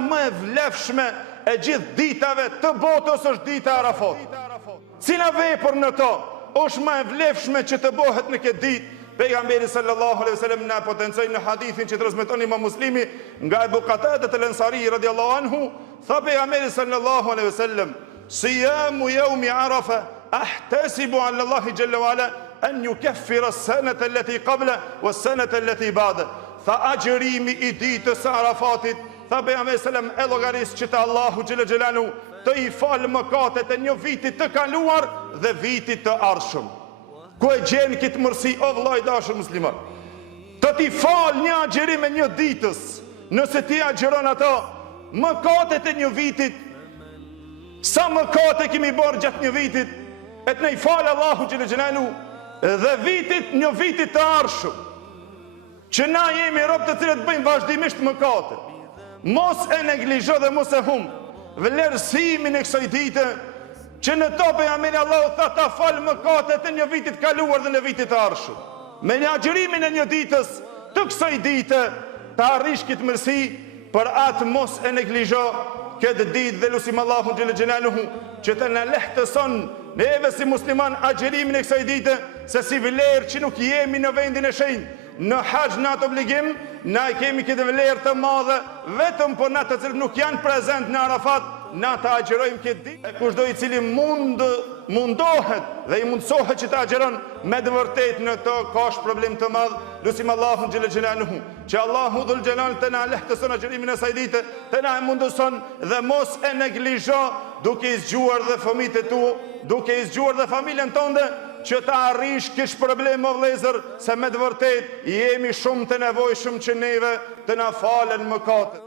më e vlefshme e gjithë ditave të botës është dita e Arafat. Cila vepër në to është më e vlefshme që të bëhet në këtë ditë? Pejgamberi sallallahu alaihi wasallam na potencoi në hadithin që transmeton Imam Muslimi nga Abu Qatada al-Ansari radhiyallahu anhu, tha pejgamberi sallallahu alaihi wasallam: "Siyamu yawmi Arafa ahtasibu ala Allah jalla wa ala an yukaffira as-sanata allati qabla was-sanata allati ba'da." Tha agjërimi I ditës Arafatit, tha pejgamberi sallam, e llogaris që te Allahu xhalla xhelanu të I fal mëkatet e një viti të kaluar dhe vitit të ardhshëm. Ku e gjenë këtë mërsi, o vllai dashur musliman? Të ti fal një agjerim e një ditës, nëse ti agjeron ato, mëkatet e një vitit, sa mëkate kemi bërë gjatë një vitit, e të ne I falë Allahu xhallal xhelalu, dhe vitit një vitit të ardhshëm, që na jemi robë të cilët bëjmë vazhdimisht mëkate. Mos e neglizho dhe mos e hum vlerësimin e kësaj dite, që në to pejgamberi Allahu tha ta fal mëkatet e një vitit kaluar dhe në vitit të ardhshëm. Me një agjërimin e një ditës të kësaj dite të arrish këtë mërsi, për atë mos e neglizho këtë ditë dhe lutim Allahun xhallal xhelaluhu që të na lehtëson neve si musliman agjërimin e kësaj dite, se si vlerë që nuk jemi në vendin e shenjtë, në haxh në atë obligim, na kemi këtë vlerë të madhe vetëm për na të cilët nuk janë prezent në Arafat, na të agjerojmë këtë ditë. E kushdo I cili mundohet dhe I mundsohet që të agjeron me të vërtet në to, ka është problem të madh. Lutim Allahun xhallal xhelaluhu që Allahu dhul xhelal të na lehtëson agjerimin e kësaj dite, të na mundëson dhe mos e neglizho duke I zgjuar dhe fëmijët e tu, duke I zgjuar dhe familjen tënde, që ta arrish kish problem o vëllezër, se me të vërtet jemi shumë të nevojshëm që neve të na falen mëkatet.